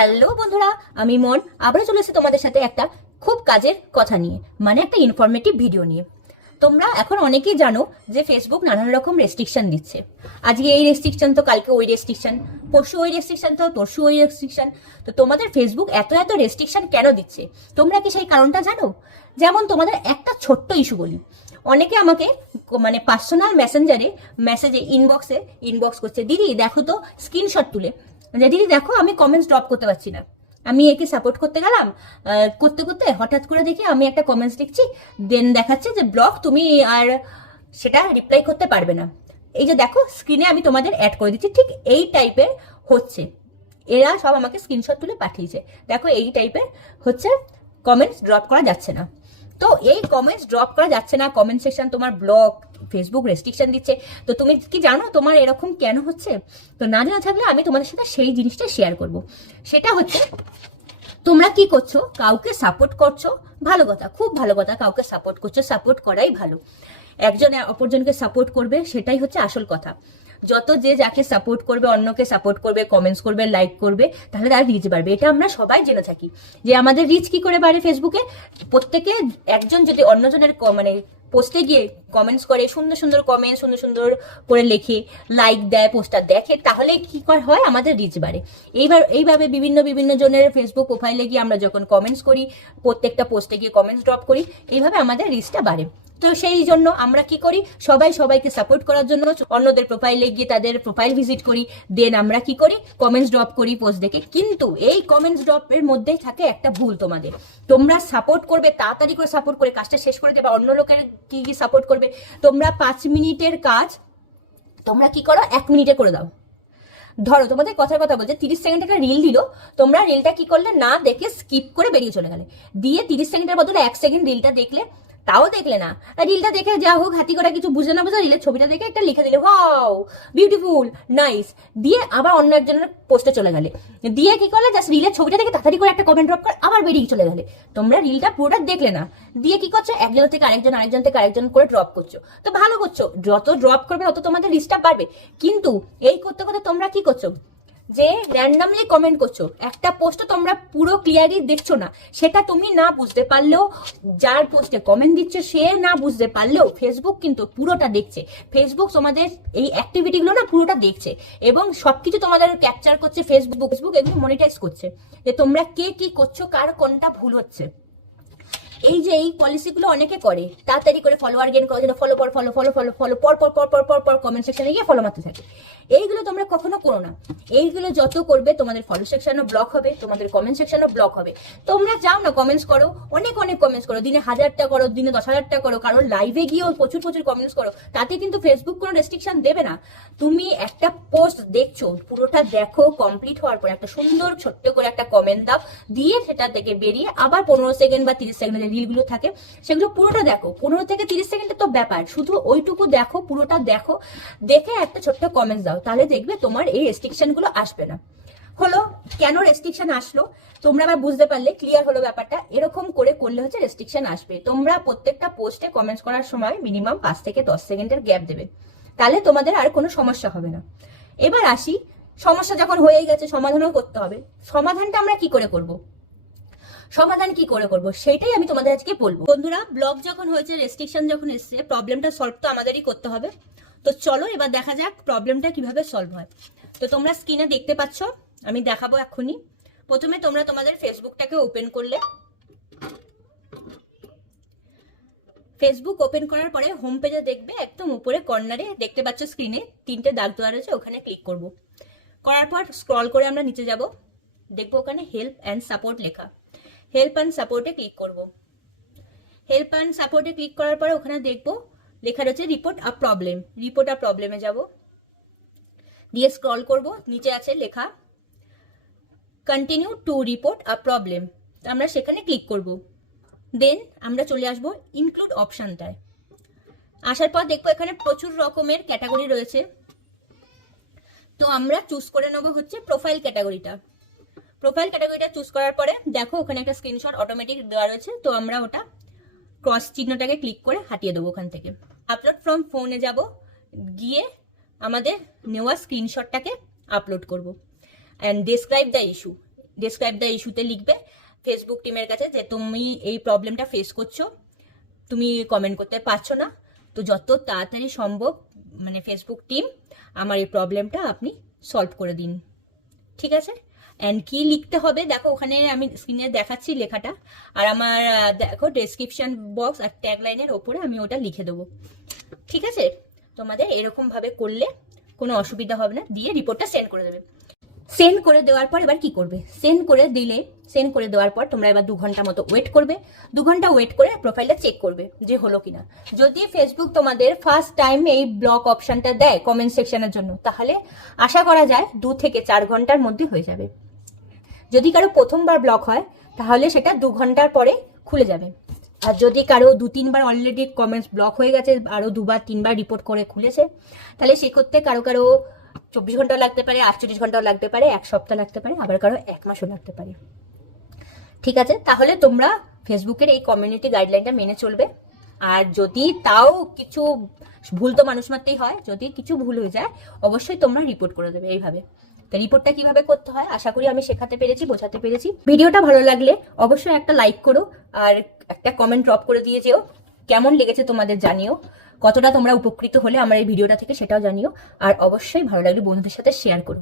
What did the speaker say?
Hello বন্ধুরা, আমি মন আবারও চলে এসেছি তোমাদের সাথে একটা খুব কাজের কথা নিয়ে, মানে একটা ইনফরমেটিভ ভিডিও নিয়ে। তোমরা এখন অনেকেই জানো যে ফেসবুক নানান রকম রেস্ট্রিকশন দিচ্ছে। আজকে এই রেস্ট্রিকশন তো কালকে ওই রেস্ট্রিকশন, পরশু ওই রেস্ট্রিকশন তো তরশু ওই রেস্ট্রিকশন। তো তোমাদের ফেসবুক এত এত রেস্ট্রিকশন কেন দিচ্ছে তোমরা কি সেই কারণটা জানো? যেমন তোমাদের একটা ছোট্ট ইস্যু বলি, অনেকে আমাকে মানে পার্সোনাল মেসেজে ইনবক্স করছে, দিদি দেখো তো স্ক্রিনশট তুলে, দিদি দেখো আমি কমেন্টস ড্রপ করতে পারছি না। আমি একে সাপোর্ট করতে গেলাম, করতে করতে হঠাৎ করে দেখি আমি একটা কমেন্টস লিখছি, দেন দেখাচ্ছে যে ব্লক, তুমি আর সেটা রিপ্লাই করতে পারবে না। এই যে দেখো স্ক্রিনে আমি তোমাদের অ্যাড করে দিচ্ছি, ঠিক এই টাইপের হচ্ছে। এরা সব আমাকে স্ক্রিনশট তুলে পাঠিয়েছে, দেখো এই টাইপের হচ্ছে, কমেন্টস ড্রপ করা যাচ্ছে না। তো এই কমেন্টস ড্রপ করা যাচ্ছে না, কমেন্ট সেকশন তোমার ব্লক, ফেসবুক রেস্ট্রিকশন দিচ্ছে। তো তুমি কি জানো তোমার এরকম কেন হচ্ছে? তো না জানা থাকলে আমি তোমাদের সাথে সেই জিনিসটা শেয়ার করব। সেটা হচ্ছে, তোমরা কি করছো, কাউকে সাপোর্ট করছো, ভালো কথা, খুব ভালো কথা, কাউকে সাপোর্ট করছো, সাপোর্ট করাই ভালো। একজন অপরজনকে সাপোর্ট করবে, সেটাই হচ্ছে আসল কথা। যত যে যাকে সাপোর্ট করবে, অন্যকে সাপোর্ট করবে, কমেন্টস করবে, লাইক করবে, তাহলে তার রিচ বাড়বে। এটা আমরা সবাই জেনে থাকি যে আমাদের রিচ কি করে বাড়ে ফেসবুকে। প্রত্যেকে একজন যদি অন্যজনের মানে পোস্টে গিয়ে কমেন্টস করে, সুন্দর সুন্দর কমেন্ট সুন্দর সুন্দর করে লেখে, লাইক দেয়, পোস্টার দেখে, তাহলে কি হয়, আমাদের রিচ বাড়ে। এইভাবে বিভিন্ন বিভিন্ন জনের ফেসবুক প্রোফাইলে গিয়ে আমরা যখন কমেন্টস করি, প্রত্যেকটা পোস্টে গিয়ে কমেন্টস ড্রপ করি, এইভাবে আমাদের রিচটা বাড়ে। তো সেই জন্য আমরা কি করি, সবাইকে সাপোর্ট করার জন্য অন্যদের প্রোফাইলে গিয়ে তাদের প্রোফাইল ভিজিট করি, দেন আমরা কি করি, কমেন্টস ড্রপ করি পোস্ট দেখে। কিন্তু এই কমেন্টস ড্রপের মধ্যেই থাকে একটা ভুল তোমাদের। তোমরা সাপোর্ট করবে, তাড়াতাড়ি করে সাপোর্ট করে কাজটা শেষ করে দেবে, অন্য লোকের কি সাপোর্ট করবে। তোমরা 5 মিনিটের কাজ তোমরা কি করো, 1 মিনিটে করে দাও। ধরো তোমাদের কথার কথা বলছে, 30 সেকেন্ড একটা রিল দিল, তোমরা রিলটা কি করলে, না দেখে স্কিপ করে বেরিয়ে চলে গেলে, দিয়ে 30 সেকেন্ডের বদলে 1 সেকেন্ড রিলটা দেখলে, তাও দেখলে না। রিলটা দেখে যা হোক, হাতি করে কিছু বুঝে না বুঝে রিলের ছবিটা দেখে একটা লিখে দিলে, ওয়াও বিউটিফুল নাইস, দিয়ে আবার অন্য একজনের পোস্টে চলে গেলে, দিয়ে কি করলে, জাস্ট রিলের ছবিটা দেখে তাড়াতাড়ি করে একটা কমেন্ট ড্রপ করে আবার বেরিয়ে চলে গেলে। তোমরা রিলটা পুরোটা দেখলে না, দিয়ে কি করছো, একজনের থেকে আরেকজন, আরেকজন থেকে আরেকজন করে ড্রপ করছো। তো ভালো করছো, যত ড্রপ করবে তত তোমাদের রিচটা বাড়বে। কিন্তু এই করতে করতে তোমরা কি করছো, যে র্যান্ডামলি কমেন্ট করছো, একটা পোস্ট তোমরা পুরো ক্লিয়ারলি দেখছো না। সেটা তুমি না বুঝতে পারলেও, যার পোস্টে কমেন্ট দিচ্ছে সে না বুঝতে পারলেও, ফেসবুক কিন্তু পুরোটা দেখছে। ফেসবুক তোমাদের এই অ্যাক্টিভিটিগুলো না পুরোটা দেখছে, এবং সবকিছু তোমাদের ক্যাপচার করছে। ফেসবুক এগুলো মনিটাইজ করছে যে তোমরা কে কি করছো, কার কোনটা ভুল হচ্ছে। এই যে এই পলিসিগুলো অনেকে করে, তাড়াতাড়ি করে ফলোয়ার গেইন করার জন্য ফলো পর কমেন্ট সেকশনে গিয়ে ফলো মারতে থাকে। এইগুলো তোমরা কখনো করো না। এইগুলো যত করবে তোমাদের ফলো সেকশনও ব্লক হবে, তোমাদের কমেন্ট সেকশনও ব্লক হবে। তোমরা যাও না, কমেন্টস করো, অনেক কমেন্টস করো, দিনে 1000টা করো, দিনে 10,000টা করো, কারণ লাইভে গিয়েও প্রচুর কমেন্টস করো, তাতে কিন্তু ফেসবুক কোনো রেস্ট্রিকশন দেবে না। তুমি একটা পোস্ট দেখছো, পুরোটা দেখো, কমপ্লিট হওয়ার পর একটা সুন্দর ছোট্ট করে একটা কমেন্ট দাও, দিয়ে সেটা থেকে বেরিয়ে আবার 15 সেকেন্ড বা 30 সেকেন্ডের রিলগুলো থাকে, সেগুলো পুরোটা দেখো। 15 থেকে 30 সেকেন্ডের তো ব্যাপার, শুধু ওইটুকু দেখো, পুরোটা দেখো, দেখে একটা ছোট্ট কমেন্টস দাও, তাহলে দেখবে তোমার এই রেস্ট্রিকশন গুলো আসবে না। হলো, কেন রেস্ট্রিকশন আসলো তোমরা আবার বুঝতে পারলে, ক্লিয়ার হলো ব্যাপারটা। এরকম করে করলে হচ্ছে রেস্ট্রিকশন আসবে। তোমরা প্রত্যেকটা পোস্টে কমেন্টস করার সময় মিনিমাম 5 থেকে 10 সেকেন্ডের গ্যাপ দেবে, তাহলে তোমাদের আর কোনো সমস্যা হবে না। এবার আসি, সমস্যা যখন হয়ে গেছে সমাধানও করতে হবে। সমাধানটা আমরা কি করে করব, সেটাই আমি তোমাদের আজকে বলবো। বন্ধুরা, ব্লক যখন হয়েছে, রেস্ট্রিকশন যখন এসছে, প্রবলেমটা সলভ তো আমাদেরই করতে হবে। তো চলো এবার দেখা যাক প্রবলেমটা কিভাবে সলভ হয়। তো তোমরা স্ক্রিনে দেখতে পাচ্ছ, আমি দেখাবো এখনই। প্রথমে তোমরা তোমাদের ফেসবুকটাকে ওপেন করলে, ফেসবুক ওপেন করার পরে হোম পেজে দেখবে একদম উপরে কর্নারে দেখতে পাচ্ছ স্ক্রিনে 3টে দাগ দেওয়া রয়েছে, ওখানে ক্লিক করব। করার পর স্ক্রল করে আমরা নিচে যাব, দেখবো ওখানে হেল্প অ্যান্ড সাপোর্ট লেখা। হেল্প অ্যান্ড সাপোর্টে ক্লিক করব। হেল্প অ্যান্ড সাপোর্টে ক্লিক করার পরে ওখানে দেখবো লেখা রয়েছে রিপোর্ট আ প্রবলেমে যাব, দিয়ে স্ক্রল করব, নিচে আছে লেখা continue to report a problem, আমরা সেখানে ক্লিক করব। দেন আমরা চলে আসব ইনক্লুড অপশনটায়। আসার পর দেখবো এখানে প্রচুর রকমের ক্যাটাগরি রয়েছে, তো আমরা চুজ করে নেবো হচ্ছে প্রোফাইল ক্যাটাগরিটা। প্রোফাইল ক্যাটাগরিটা চুজ করার পরে দেখো ওখানে একটা স্ক্রিনশট অটোমেটিক দেওয়া রয়েছে, তো আমরা ওটা ক্রস চিহ্নটাকে ক্লিক করে হাটিয়ে দেবো। ওখান থেকে আপলোড ফ্রম ফোনে যাব, গিয়ে আমাদের নেওয়া স্ক্রিনশটটাকে আপলোড করব। And describe the issue, describe the ইস্যুতে লিখবে ফেসবুক টিমের কাছে যে তুমি এই প্রবলেমটা ফেস করছো, তুমি কমেন্ট করতে পারছো না, তো যত তাড়াতাড়ি সম্ভব মানে ফেসবুক টিম আমার এই প্রবলেমটা আপনি সলভ করে দিন। ঠিক আছে? অ্যান্ড কি লিখতে হবে দেখো, ওখানে আমি স্ক্রিনে দেখাচ্ছি লেখাটা, আর আমার দেখো ডেসক্রিপশন বক্স আর ট্যাগলাইনের ওপরে আমি ওটা লিখে দেবো। ঠিক আছে? তোমাদের এরকমভাবে করলে কোনো অসুবিধা হবে না, দিয়ে রিপোর্টটা সেন্ড করে দেবে। সেন্ড করে দেওয়ার পর এবার কি করবে, সেন্ড করে দেওয়ার পর তোমরা এবার 2 ঘন্টা মতো ওয়েট করবে। 2 ঘন্টা ওয়েট করে প্রোফাইলটা চেক করবে যে হলো কিনা। যদি ফেসবুক তোমাদের ফার্স্ট টাইম এই ব্লক অপশনটা দেয় কমেন্ট সেকশনের জন্য, তাহলে আশা করা যায় 2 থেকে 4 ঘন্টার মধ্যে হয়ে যাবে। যদি কারো প্রথমবার ব্লক হয় তাহলে সেটা 2 ঘন্টার পরে খুলে যাবে। আর যদি কারো 2-3 বার অলরেডি কমেন্টস ব্লক হয়ে গেছে, আরও 2-3 বার রিপোর্ট করে খুলেছে, তাহলে সেক্ষেত্রে কারো 24 ঘন্টাও লাগতে পারে, 48 ঘন্টাও লাগতে পারে, 1 সপ্তাহ লাগতে পারে, আবার কারো 1 মাসও লাগতে পারে। ঠিক আছে? তাহলে তোমরা ফেসবুকের এই কমিউনিটি গাইডলাইনটা মেনে চলবে। আর যদি তাও কিছু ভুল, তো মানুষ মাত্রই হয়, যদি কিছু ভুল হয়ে যায় অবশ্যই তোমরা রিপোর্ট করে দেবে এইভাবে। তো রিপোর্টটা কিভাবে করতে হয় আশা করি আমি শেখাতে পেরেছি, বোঝাতে পেরেছি। ভিডিওটা ভালো লাগলে অবশ্যই একটা লাইক করো আর একটা কমেন্ট ড্রপ করে দিয়ে যেও। কেমন লেগেছে তোমাদের জানিও, কতটা তোমরা উপকৃত হলে আমার এই ভিডিওটা থেকে সেটাও জানিও। আর অবশ্যই ভালো লাগলে বন্ধুদের সাথে শেয়ার করো।